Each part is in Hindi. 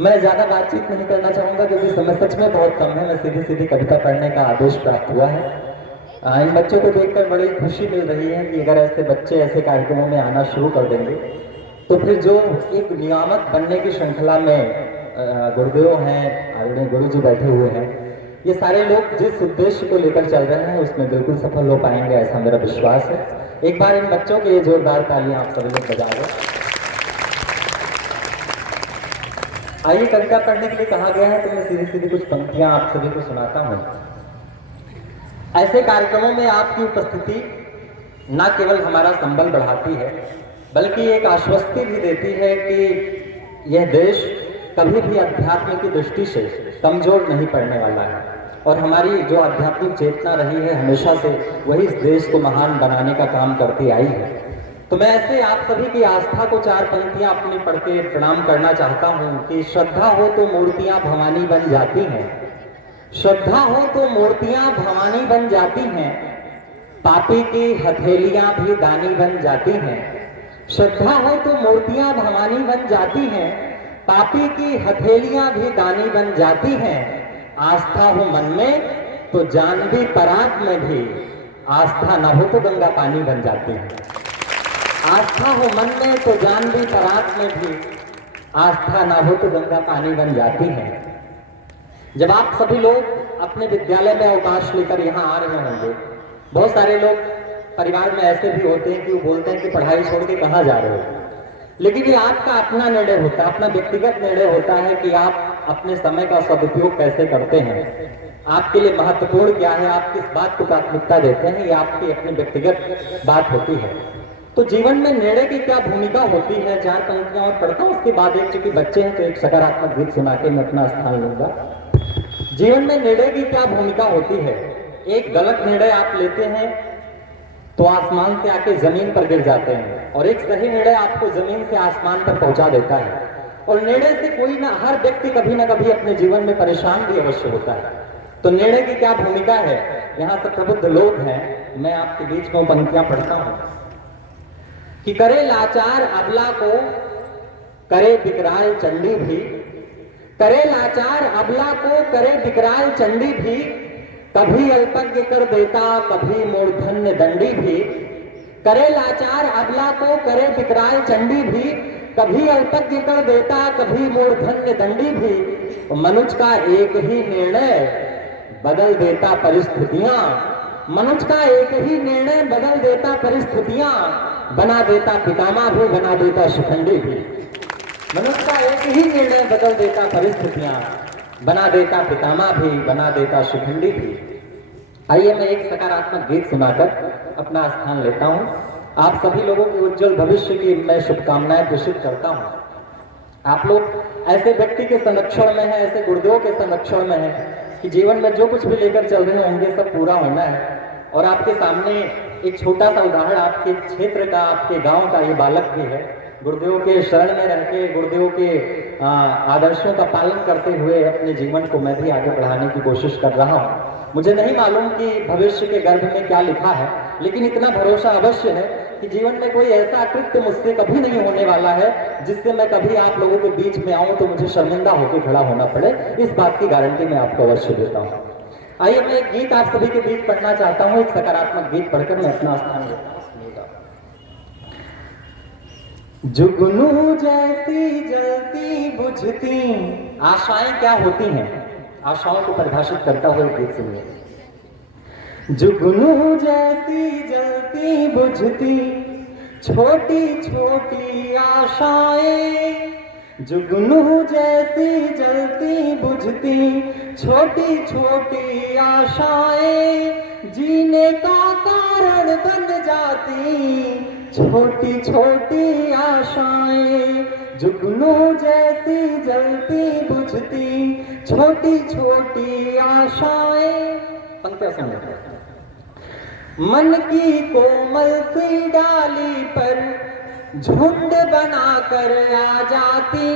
मैं ज़्यादा बातचीत नहीं करना चाहूँगा क्योंकि समय सच में बहुत कम है। मैं सीधी सीधी कविता पढ़ने का आदेश प्राप्त हुआ है। इन बच्चों को देखकर बड़ी खुशी मिल रही है कि अगर ऐसे बच्चे ऐसे कार्यक्रमों में आना शुरू कर देंगे तो फिर जो एक नियामक बनने की श्रृंखला में गुरुदेव हैं, आदरणीय गुरु जी बैठे हुए हैं, ये सारे लोग जिस उद्देश्य को लेकर चल रहे हैं उसमें बिल्कुल सफल हो पाएंगे, ऐसा मेरा विश्वास है। एक बार इन बच्चों के लिए जोरदार तालियां आप सभी लोग बजा दो। आइए, कविता पढ़ने के लिए कहा गया है तो मैं सीधी सीधी कुछ पंक्तियां आप सभी को सुनाता हूं। ऐसे कार्यक्रमों में आपकी उपस्थिति न केवल हमारा संबल बढ़ाती है बल्कि एक आश्वस्ति भी देती है कि यह देश कभी भी अध्यात्म की दृष्टि से कमजोर नहीं पड़ने वाला है और हमारी जो आध्यात्मिक चेतना रही है हमेशा से वही इस देश को महान बनाने का काम करती आई है। तो मैं ऐसे आप सभी की आस्था को चार पंक्तियां अपनी पढ़ के प्रणाम करना चाहता हूं कि श्रद्धा हो तो मूर्तियां भवानी बन जाती हैं, श्रद्धा हो तो मूर्तियां भवानी बन जाती हैं, पापी की हथेलियां भी दानी बन जाती हैं। श्रद्धा हो तो मूर्तियां भवानी बन जाती हैं, पापी की हथेलियां भी दानी बन जाती हैं। आस्था हो मन में तो जानवी परात में भी, आस्था न हो तो गंगा पानी बन जाती है। आस्था हो मन में तो जानवी परात में भी, आस्था न हो तो गंगा पानी बन जाती है। जब आप सभी लोग अपने विद्यालय में अवकाश लेकर यहाँ आ रहे होंगे, बहुत सारे लोग परिवार में ऐसे भी होते हैं कि वो बोलते हैं कि पढ़ाई छोड़ के कहाँ जा रहे हो, लेकिन ये आपका अपना निर्णय होता है, अपना व्यक्तिगत निर्णय होता है कि आप अपने समय का सदुपयोग कैसे करते हैं, आपके लिए महत्वपूर्ण क्या है, आप किस बात को प्राथमिकता देते हैं, ये आपकी अपनी व्यक्तिगत बात होती है। तो जीवन में निर्णय की क्या भूमिका होती है, चार पंक्तियां और पढ़ता हूं, उसके बाद एक चूंकि बच्चे हैं तो एक सकारात्मक गीत सुना के मैं अपना स्थान लूंगा। जीवन में निर्णय की क्या भूमिका होती है। एक गलत निर्णय आप लेते हैं तो आसमान से आके जमीन पर गिर जाते हैं और एक सही निर्णय आपको जमीन से आसमान पर पहुंचा देता है। और निर्णय से कोई ना, हर व्यक्ति कभी ना कभी अपने जीवन में परेशान भी अवश्य होता है। तो निर्णय की क्या भूमिका है, यहाँ से प्रबुद्ध लोग हैं, मैं आपके बीच में पंक्तियां पढ़ता हूं कि करे लाचार अबला को करे विकराल चंडी भी, करे लाचार अबला को करे विकराल चंडी भी, कभी अल्पज्ञ कर देता कभी मूर्धन्य दंडी भी। करे लाचार अबला को करे विकराल चंडी भी, कभी अल्पज्ञ कर देता कभी मूर्धन्य दंडी भी। मनुष्य का एक ही निर्णय बदल देता परिस्थितियां, मनुष्य का एक ही निर्णय बदल देता परिस्थितियां, बना देता पितामह भी बना देता शिखंडी भी। मनुष्य का एक ही निर्णय बदल देता परिस्थितियां, बना देता पितामह भी बना देता शिखंडी भी। आइए मैं एक सकारात्मक गीत सुनाकर अपना स्थान लेता हूं। आप सभी लोगों के उज्जवल भविष्य की मैं शुभकामनाएं प्रेषित करता हूं। आप लोग ऐसे व्यक्ति के संरक्षण में हैं, ऐसे गुरुदेव के संरक्षण में हैं कि जीवन में जो कुछ भी लेकर चल रहे होंगे सब पूरा होना है। और आपके सामने एक छोटा सा उदाहरण आपके क्षेत्र का, आपके गांव का ये बालक भी है। गुरुदेव के शरण में रह के, गुरुदेव के आदर्शों का पालन करते हुए अपने जीवन को मैं भी आगे बढ़ाने की कोशिश कर रहा हूँ। मुझे नहीं मालूम कि भविष्य के गर्भ में क्या लिखा है, लेकिन इतना भरोसा अवश्य है कि जीवन में कोई ऐसा कृत्य मुझसे कभी नहीं होने वाला है जिससे मैं कभी आप लोगों के बीच में आऊं तो मुझे शर्मिंदा होकर खड़ा होना पड़े। इस बात की गारंटी मैं आपको अवश्य देता हूं। आइए मैं एक गीत आप सभी के बीच पढ़ना चाहता हूं, एक सकारात्मक गीत पढ़कर मैं अपना स्थान लेता हूं। जुगनू जैसी जलती बुझती आशाएं क्या होती हैं, आशाओं को परिभाषित करता हुआ गीत सुनिए। जुगनू जैसी जलती बुझती छोटी छोटी आशाएं, जुगनू जैसी जलती बुझती छोटी छोटी आशाएं, जीने का कारण बन जाती छोटी छोटी आशाएं। जुगनू जैसी जलती बुझती छोटी छोटी आशाएं। पंक्तियां सुनिए। मन की कोमल सी डाली पर झुंड बनाकर आ जाती,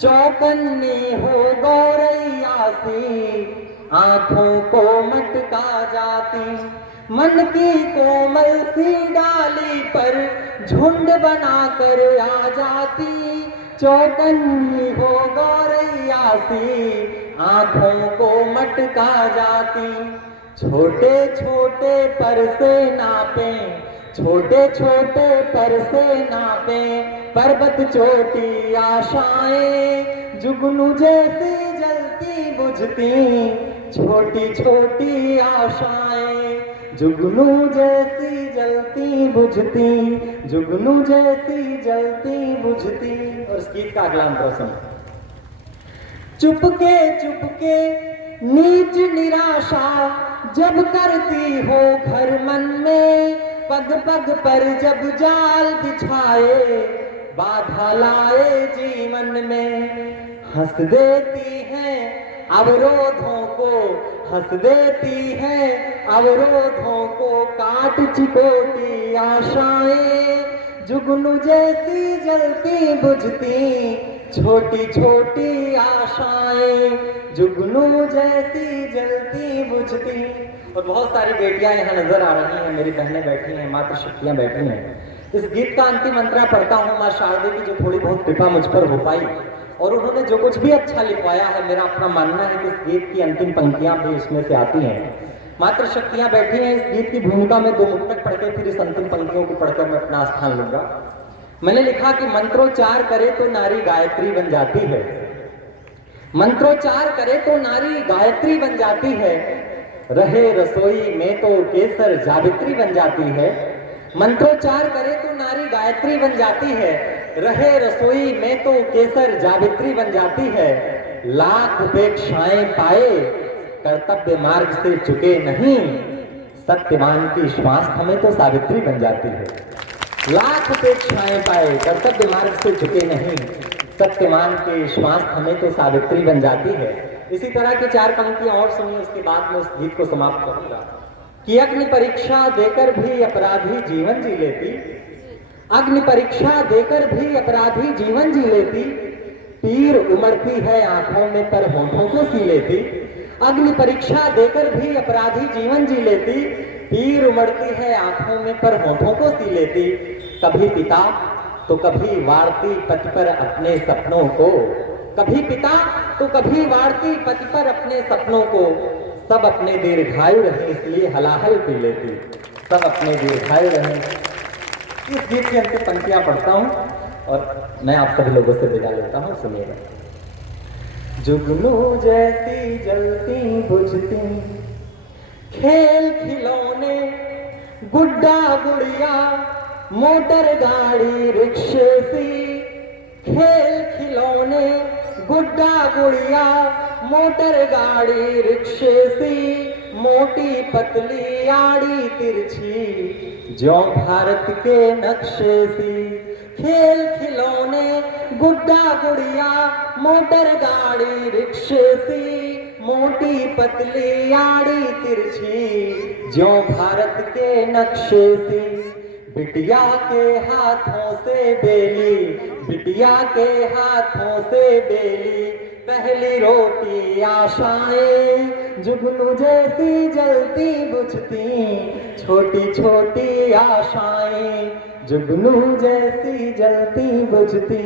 चौकन्नी हो गौरैया सी आंखों को मटका जाती। मन की कोमल सी डाली पर झुंड बनाकर आ जाती, चौकन्नी हो गौरैया प्यासी आंखों को मटका जाती। छोटे छोटे पर से नापे, छोटे छोटे पर से नापे पर्वत चोटी आशाएं, जुगनू जैसी जलती बुझती छोटी छोटी आशाएं, जुगनू जैसी जलती बुझती, जुगनू जैसी जलती बुझती। और इस गीत का अगला अंतर सुनो। चुपके चुपके नीच निराशा जब करती हो घर मन में, पग पग पर जब जाल बिछाए बाधा लाए जीवन में, हंस देती है अवरोधों को, हंस देती है अवरोधों को काट चिकोटी आशाएं, जुगनू जैसी जलती बुझती छोटी छोटी आशाएं, जुगनू जैसी जलती बुझती। और बहुत सारी बेटियां यहाँ नजर आ रही हैं, मेरी बहनें बैठी हैं, मातृशक्तियां बैठी हैं। इस गीत का अंतिम अंतरा पढ़ता हूँ माँ शारदे की जो थोड़ी बहुत कृपा मुझ पर हो पाई, और उन्होंने जो कुछ भी अच्छा लिखवाया है, मेरा अपना मानना है कि इस गीत की अंतिम पंक्तियां भी इसमें से आती हैं। मातृशक्तियां बैठी हैं, इस गीत की भूमिका में 2 मुक्तक पढ़ के फिर इस अंतिम पंक्तियों को पढ़कर मैं अपना स्थान लूंगा। मैंने लिखा कि मंत्रोच्चार करे तो नारी गायत्री बन जाती है, मंत्रोच्चार करे तो नारी गायत्री बन जाती है, रहे रसोई में तो केसर जावित्री बन जाती है। मंत्रोच्चार करे तो नारी गायत्री बन जाती है, रहे रसोई में तो केसर जावित्री बन जाती है। लाख उपेक्षाएं पाए कर्तव्य मार्ग से चुके नहीं, सत्यवान की श्वास हमें तो सावित्री बन जाती है। लाख उपेक्षाएं पाए कर्तव्य मार्ग से चुके नहीं, सत्यवान के श्वास हमें तो सावित्री बन जाती है। इसी तरह की 4 पंक्तियां और सुनिए, उसके बाद मैं उस गीत को समाप्त करूंगा। कि अग्नि परीक्षा देकर भी अपराधी जीवन जी लेती, अग्नि परीक्षा देकर भी अपराधी जीवन जी लेती, तीर उमड़ती है आंखों में पर होठों को सी लेती। अग्नि परीक्षा देकर भी अपराधी जीवन जी लेती, तीर उमड़ती है आंखों में पर होठों को सी लेती। कभी पिता तो कभी वारती पति पर अपने सपनों को, कभी पिता तो कभी वारती पति पर अपने सपनों को, सब अपने दीर्घायु रहे इसलिए हलाहल पी लेती, सब अपने दीर्घायु रहे। इस गीत की अंतिम पंक्तियां पढ़ता हूं और मैं आप सभी लोगों से विदा लेता हूं, सुनिएगा। जुगनू जैसी जलती बुझती खेल खिलौने गुड्डा गुड़िया मोटर गाड़ी रिक्शे सी, खेल खिलौने गुड्डा गुड़िया मोटर गाड़ी रिक्शे सी, मोटी पतली आड़ी तिरछी जो भारत के नक्शे सी। खेल खिलौने गुड्डा गुड़िया मोटर गाड़ी रिक्शे सी, मोटी पतली आड़ी तिरछी जो भारत के नक्शे सी। बिटिया के हाथों से बेली, बिटिया के हाथों से बेली पहली रोटी आशाएं, जुगनू जैसी जलती बुझती छोटी छोटी आशाएं, जुगनू जैसी जलती बुझती,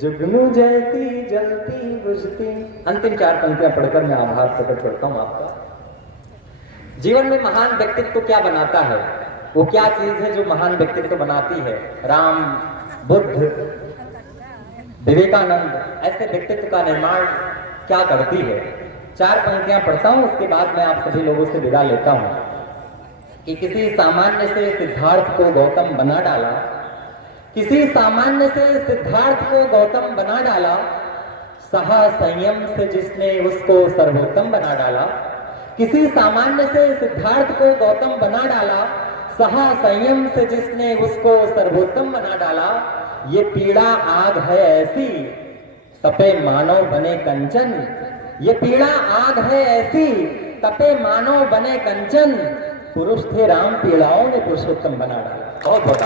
जुगनू जैसी जलती बुझती। अंतिम 4 पंक्तियां पढ़कर मैं आभार प्रकट करता हूं आपका। जीवन में महान व्यक्तित्व क्या बनाता है, वो क्या चीज है जो महान व्यक्तित्व बनाती है? राम, बुद्ध, विवेकानंद, ऐसे व्यक्तित्व का निर्माण क्या करती है? 4 पंक्तियां पढ़ता हूं, उसके बाद मैं आप सभी लोगों से विदा लेता हूं। कि किसी सामान्य से सिद्धार्थ को गौतम बना डाला, किसी सामान्य से सिद्धार्थ को गौतम बना डाला, सहा संयम से जिसने उसको सर्वोत्तम बना डाला। किसी सामान्य से सिद्धार्थ को गौतम बना डाला, सहा संयम से जिसने उसको सर्वोत्तम बना डाला। ये पीड़ा आग है ऐसी तपे मानव बने कंचन, ये पीड़ा आग है ऐसी तपे मानव बने कंचन, पुरुष थे राम पीड़ाओं ने पुरुषोत्तम बना डाला। बहुत बहुत